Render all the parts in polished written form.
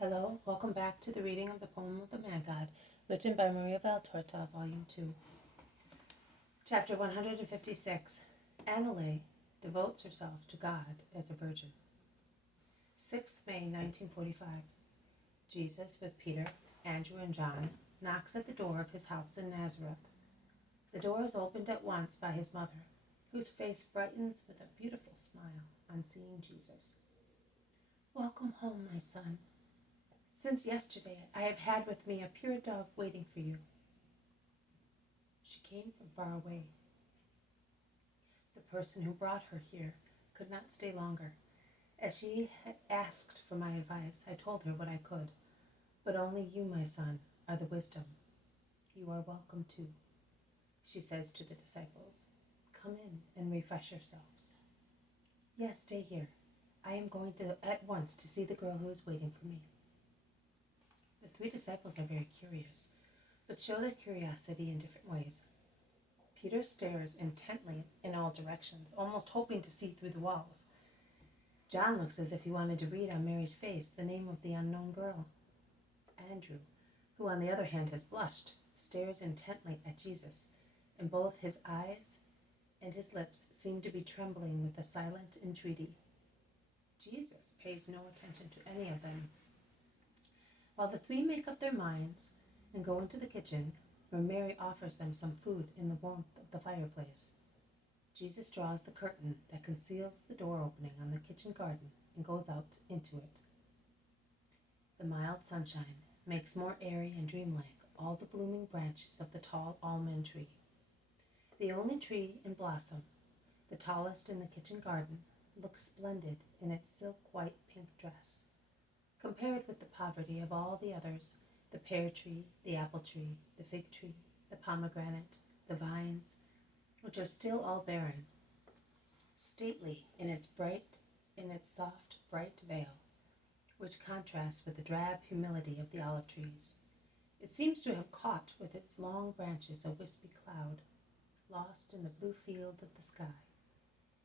Hello, welcome back to the reading of the poem of the Man God, written by Maria Valtorta, Volume 2. Chapter 156. Annalay devotes herself to God as a virgin. 6th May 1945. Jesus, with Peter, Andrew, and John, knocks at the door of his house in Nazareth. The door is opened at once by his mother, whose face brightens with a beautiful smile on seeing Jesus. "Welcome home, my son. Since yesterday I have had with me a pure dove waiting for you." She came from far away. The person who brought her here could not stay longer. As she had asked for my advice, I told her what I could. "But only you, my son, are the wisdom. You are welcome too," she says to the disciples. "Come in and refresh yourselves." "Yes, stay here. I am going at once to see the girl who is waiting for me." The three disciples are very curious, but show their curiosity in different ways. Peter stares intently in all directions, almost hoping to see through the walls. John looks as if he wanted to read on Mary's face the name of the unknown girl. Andrew, who on the other hand has blushed, stares intently at Jesus, and both his eyes and his lips seem to be trembling with a silent entreaty. Jesus pays no attention to any of them. While the three make up their minds and go into the kitchen, where Mary offers them some food in the warmth of the fireplace, Jesus draws the curtain that conceals the door opening on the kitchen garden and goes out into it. The mild sunshine makes more airy and dreamlike all the blooming branches of the tall almond tree. The only tree in blossom, the tallest in the kitchen garden, looks splendid in its silk-white pink dress. Compared with the poverty of all the others, the pear tree, the apple tree, the fig tree, the pomegranate, the vines, which are still all barren, stately in its soft, bright veil, which contrasts with the drab humility of the olive trees. It seems to have caught with its long branches a wispy cloud, lost in the blue field of the sky,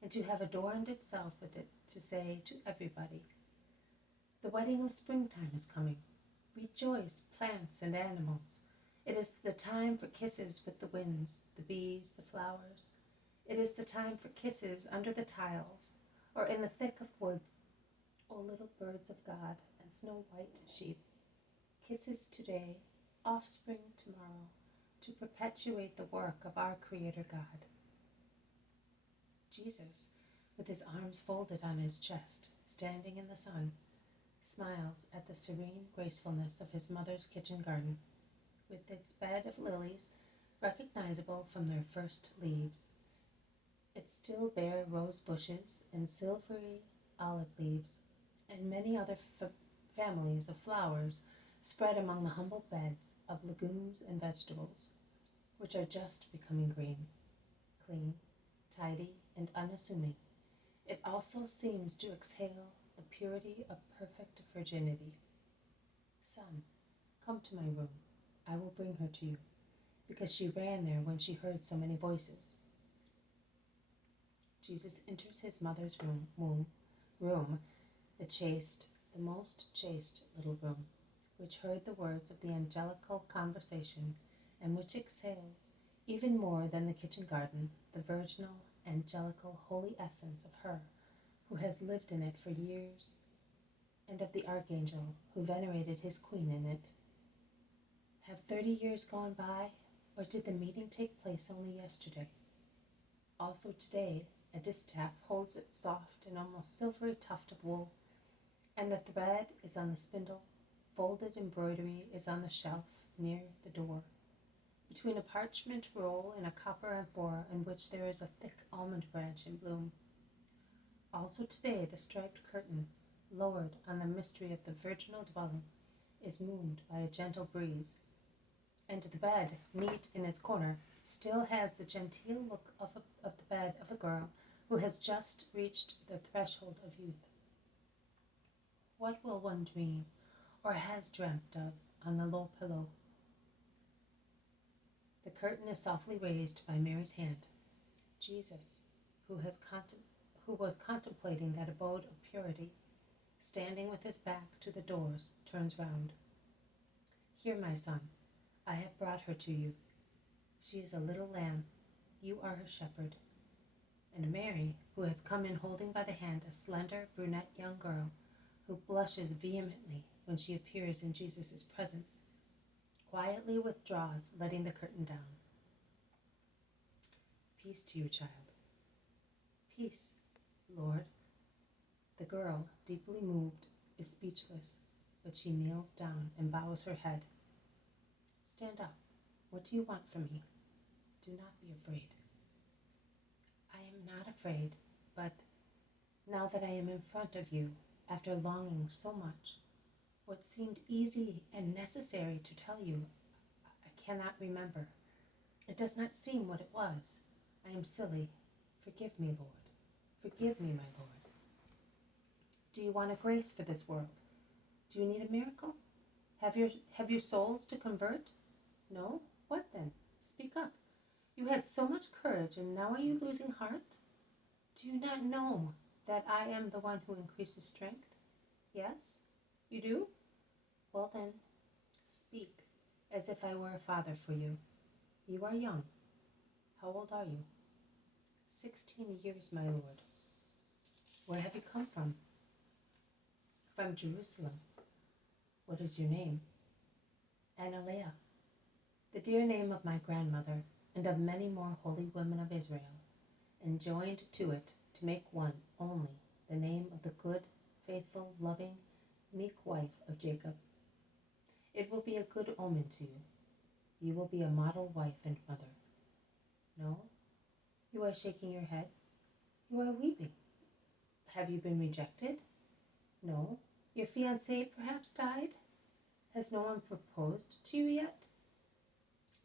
and to have adorned itself with it to say to everybody, "The wedding of springtime is coming. Rejoice, plants and animals. It is the time for kisses with the winds, the bees, the flowers. It is the time for kisses under the tiles or in the thick of woods. O little birds of God and snow-white sheep, kisses today, offspring tomorrow, to perpetuate the work of our Creator God." Jesus, with his arms folded on his chest, standing in the sun, smiles at the serene gracefulness of his mother's kitchen garden, with its bed of lilies recognizable from their first leaves, its still bare rose bushes and silvery olive leaves, and many other families of flowers spread among the humble beds of legumes and vegetables, which are just becoming green, clean, tidy, and unassuming. It also seems to exhale the purity of perfect virginity. "Son, come to my room. I will bring her to you," because she ran there when she heard so many voices. Jesus enters his mother's room, the most chaste little room, which heard the words of the angelical conversation, and which exhales, even more than the kitchen garden, the virginal, angelical, holy essence of her who has lived in it for years, and of the archangel who venerated his queen in it. Have 30 years gone by, or did the meeting take place only yesterday? Also today, a distaff holds its soft and almost silvery tuft of wool, and the thread is on the spindle, folded embroidery is on the shelf near the door, between a parchment roll and a copper amphora in which there is a thick almond branch in bloom. Also today the striped curtain, lowered on the mystery of the virginal dwelling, is moved by a gentle breeze, and the bed, neat in its corner, still has the genteel look of the bed of a girl who has just reached the threshold of youth. What will one dream, or has dreamt of, on the low pillow? The curtain is softly raised by Mary's hand. Jesus, who was contemplating that abode of purity, standing with his back to the doors, turns round. Here, my son, I have brought her to you. She is a little lamb. You are her shepherd. And Mary, who has come in holding by the hand a slender, brunette young girl, who blushes vehemently when she appears in Jesus' presence, quietly withdraws, letting the curtain down. Peace to you, child. Peace, Lord. The girl, deeply moved, is speechless, but she kneels down and bows her head. Stand up. What do you want from me? Do not be afraid. I am not afraid, but now that I am in front of you, after longing so much, what seemed easy and necessary to tell you, I cannot remember. It does not seem what it was. I am silly. Forgive me, Lord. Forgive me, my Lord. Do you want a grace for this world? Do you need a miracle? Have your souls to convert? No? What then? Speak up. You had so much courage, and now are you losing heart? Do you not know that I am the one who increases strength? Yes? You do? Well then, speak, as if I were a father for you. You are young. How old are you? 16 years, my lord. Where have you come from? From Jerusalem. What is your name? Analea, the dear name of my grandmother and of many more holy women of Israel, and joined to it to make one only, the name of the good, faithful, loving, meek wife of Jacob. It will be a good omen to you. You will be a model wife and mother. No? You are shaking your head. You are weeping. Have you been rejected? No. Your fiancé perhaps died? Has no one proposed to you yet?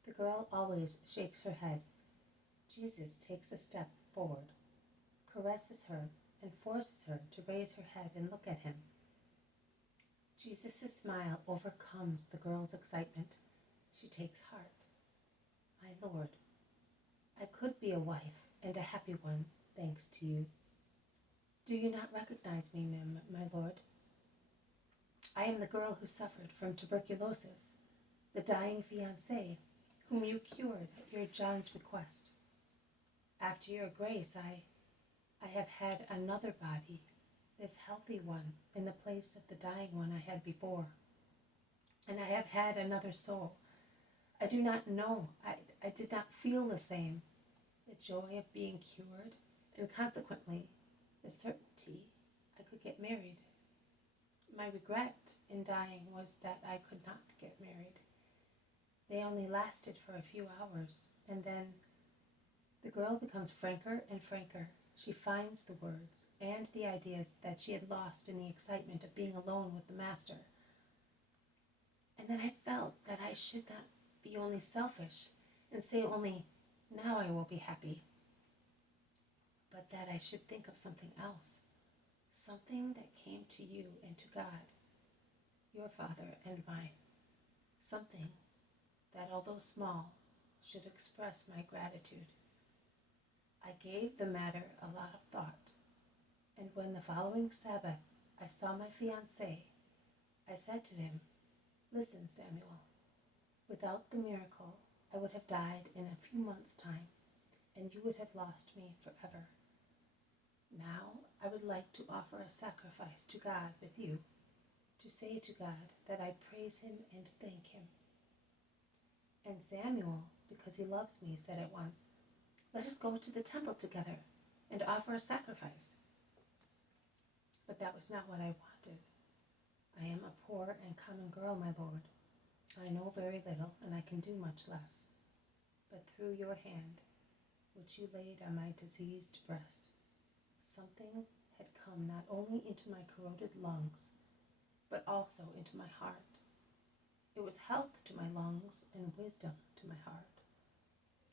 The girl always shakes her head. Jesus takes a step forward, caresses her, and forces her to raise her head and look at him. Jesus' smile overcomes the girl's excitement. She takes heart. My Lord, I could be a wife and a happy one, thanks to you. Do you not recognize me, my Lord? I am the girl who suffered from tuberculosis, the dying fiancé, whom you cured at your John's request. After your grace, I have had another body, this healthy one, in the place of the dying one I had before. And I have had another soul. I do not know, I did not feel the same, the joy of being cured, and consequently, the certainty I could get married. My regret in dying was that I could not get married. They only lasted for a few hours, and then the girl becomes franker and franker. She finds the words and the ideas that she had lost in the excitement of being alone with the Master. And then I felt that I should not be only selfish and say only, now I will be happy, but that I should think of something else, something that came to you and to God, your Father and mine, something that, although small, should express my gratitude. I gave the matter a lot of thought, and when the following Sabbath I saw my fiancé, I said to him, Listen, Samuel, without the miracle, I would have died in a few months' time, and you would have lost me forever. Now I would like to offer a sacrifice to God with you, to say to God that I praise him and thank him. And Samuel, because he loves me, said at once, Let us go to the temple together and offer a sacrifice. But that was not what I wanted. I am a poor and common girl, my Lord. I know very little, and I can do much less. But through your hand, which you laid on my diseased breast, something had come not only into my corroded lungs, but also into my heart. It was health to my lungs and wisdom to my heart.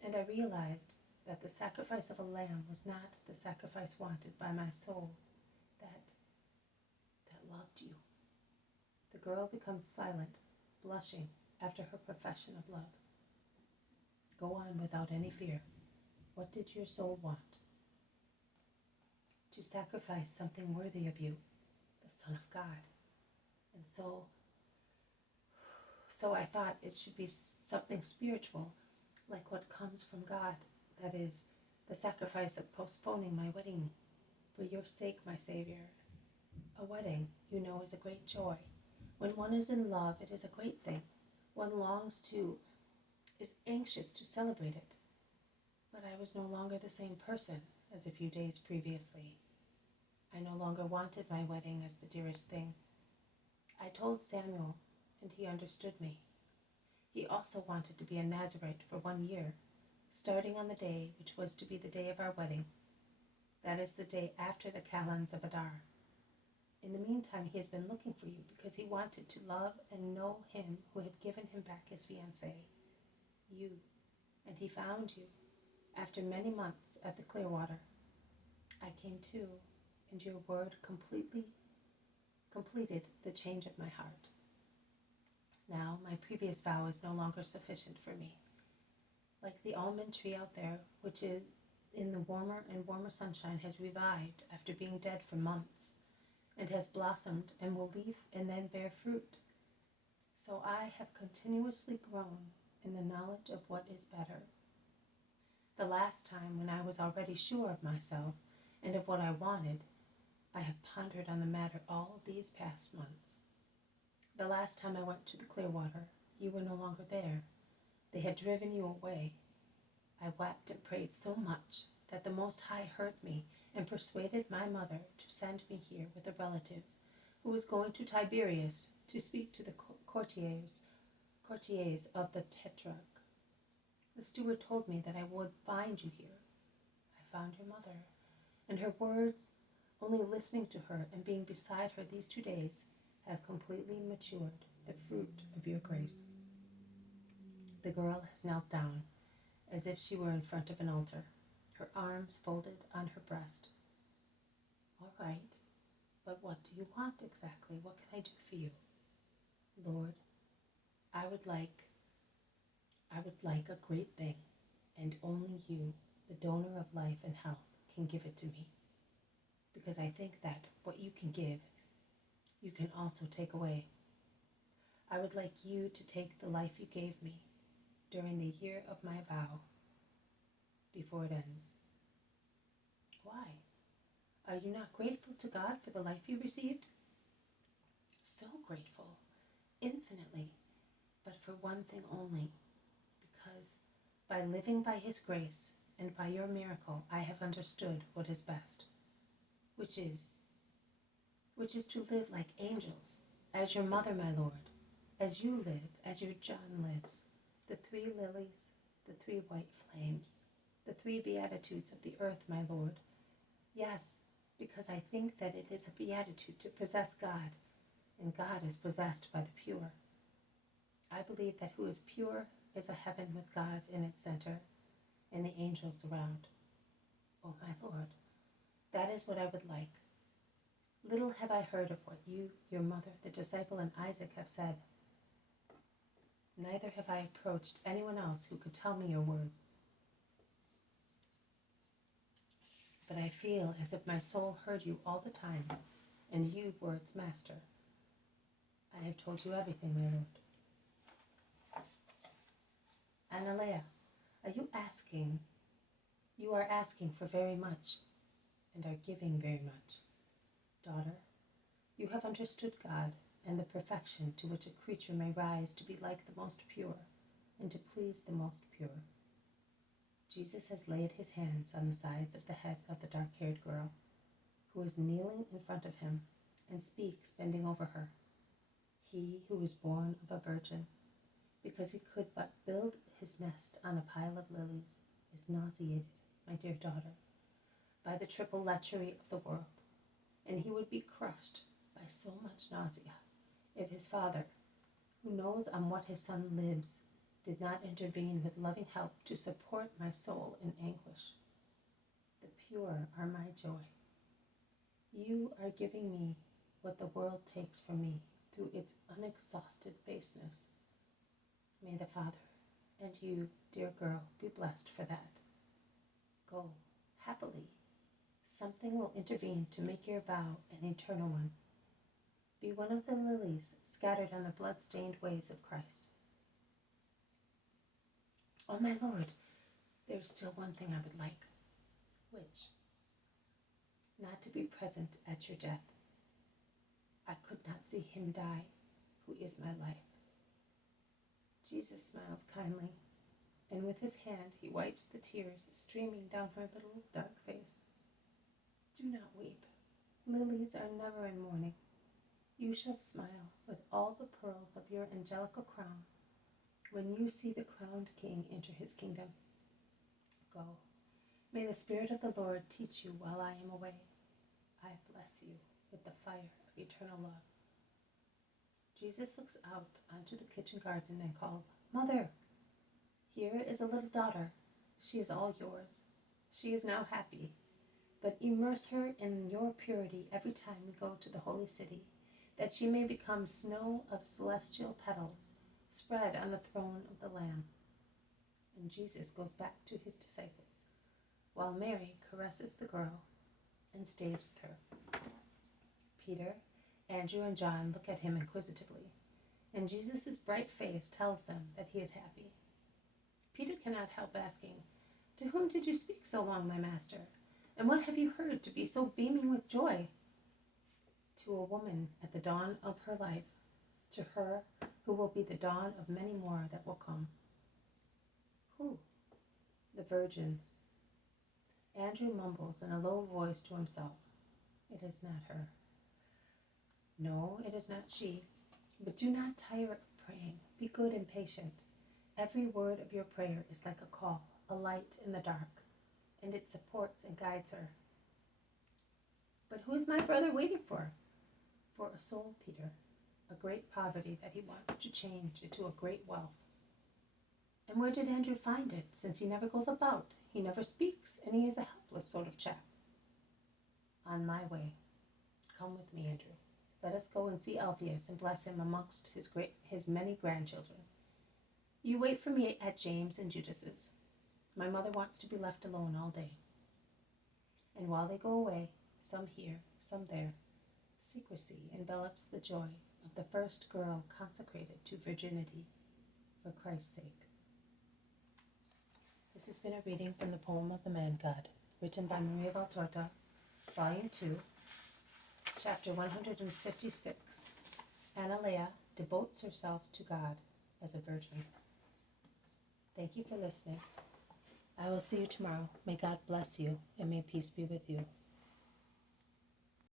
And I realized that the sacrifice of a lamb was not the sacrifice wanted by my soul that loved you. The girl becomes silent, blushing after her profession of love. Go on without any fear. What did your soul want? To sacrifice something worthy of you, the Son of God. And so I thought it should be something spiritual, like what comes from God, that is, the sacrifice of postponing my wedding for your sake, my Savior. A wedding, you know, is a great joy. When one is in love, it is a great thing. One longs to, is anxious to celebrate it. But I was no longer the same person as a few days previously. I no longer wanted my wedding as the dearest thing. I told Samuel, and he understood me. He also wanted to be a Nazirite for 1 year, starting on the day which was to be the day of our wedding. That is the day after the Kalends of Adar. In the meantime, he has been looking for you because he wanted to love and know him who had given him back his fiancée, you, and he found you after many months at the Clearwater. I came too, and your word completed the change of my heart. Now my previous vow is no longer sufficient for me. Like the almond tree out there, which is in the warmer and warmer sunshine has revived after being dead for months, and has blossomed and will leaf and then bear fruit. So I have continuously grown in the knowledge of what is better. The last time, when I was already sure of myself and of what I wanted, I have pondered on the matter all these past months. The last time I went to the Clearwater, you were no longer there. They had driven you away. I wept and prayed so much that the Most High heard me and persuaded my mother to send me here with a relative who was going to Tiberias to speak to the courtiers of the Tetrarch. The steward told me that I would find you here. I found your mother, and her words, only listening to her and being beside her these 2 days, have completely matured the fruit of your grace. The girl has knelt down, as if she were in front of an altar, her arms folded on her breast. All right, but what do you want exactly? What can I do for you? Lord, I would like a great thing, and only you, the donor of life and health, can give it to me. Because I think that what you can give, you can also take away. I would like you to take the life you gave me during the year of my vow, before it ends. Why? Are you not grateful to God for the life you received? So grateful, infinitely, but for one thing only, because by living by His grace and by your miracle, I have understood what is best, which is to live like angels, as your mother, my Lord, as you live, as your John lives, the 3 lilies, the 3 white flames, the 3 beatitudes of the earth, my Lord. Yes, because I think that it is a beatitude to possess God, and God is possessed by the pure. I believe that who is pure is a heaven with God in its center, and the angels around. Oh, my Lord, that is what I would like. Little have I heard of what you, your mother, the disciple, and Isaac have said. Neither have I approached anyone else who could tell me your words. But I feel as if my soul heard you all the time, and you were its master. I have told you everything, my Lord. Analea, you are asking for very much, and are giving very much. Daughter, you have understood God and the perfection to which a creature may rise to be like the most pure, and to please the most pure. Jesus has laid his hands on the sides of the head of the dark-haired girl, who is kneeling in front of him, and speaks, bending over her. He who was born of a virgin, because he could but build his nest on a pile of lilies, is nauseated, my dear daughter, by the triple lechery of the world, and he would be crushed by so much nausea if his Father, who knows on what his Son lives, did not intervene with loving help to support my soul in anguish. The pure are my joy. You are giving me what the world takes from me through its unexhausted baseness. May the Father and you, dear girl, be blessed for that. Go, happily. Something will intervene to make your vow an eternal one. be one of the lilies scattered on the blood-stained waves of Christ. Oh, my Lord, there is still one thing I would like. Which? Not to be present at your death. I could not see him die, who is my life. Jesus smiles kindly, and with his hand he wipes the tears streaming down her little dark face. Do not weep. Lilies are never in mourning. You shall smile with all the pearls of your angelical crown when you see the crowned King enter his kingdom. Go. May the Spirit of the Lord teach you while I am away. I bless you with the fire of eternal love. Jesus looks out onto the kitchen garden and called, Mother, here is a little daughter. She is all yours. She is now happy, but immerse her in your purity every time we go to the holy city, that she may become snow of celestial petals spread on the throne of the Lamb. And Jesus goes back to his disciples, while Mary caresses the girl and stays with her. Peter, Andrew, and John look at him inquisitively, and Jesus' bright face tells them that he is happy. Peter cannot help asking, To whom did you speak so long, my master? And what have you heard to be so beaming with joy? To a woman at the dawn of her life, to her who will be the dawn of many more that will come. Who? The virgins. Andrew mumbles in a low voice to himself, It is not her. No, it is not she. But do not tire of praying. Be good and patient. Every word of your prayer is like a call, a light in the dark, and it supports and guides her. But who is my brother waiting for? For a soul, Peter, a great poverty that he wants to change into a great wealth. And where did Andrew find it, since he never goes about, he never speaks, and he is a helpless sort of chap? On my way. Come with me, Andrew. Let us go and see Alphaeus and bless him amongst his many grandchildren. You wait for me at James and Judas's. My mother wants to be left alone all day. And while they go away, some here, some there, secrecy envelops the joy of the first girl consecrated to virginity for Christ's sake. This has been a reading from the Poem of the Man God, written by Maria Valtorta, Volume 2, Chapter 156. Analea devotes herself to God as a virgin. Thank you for listening. I will see you tomorrow. May God bless you, and may peace be with you.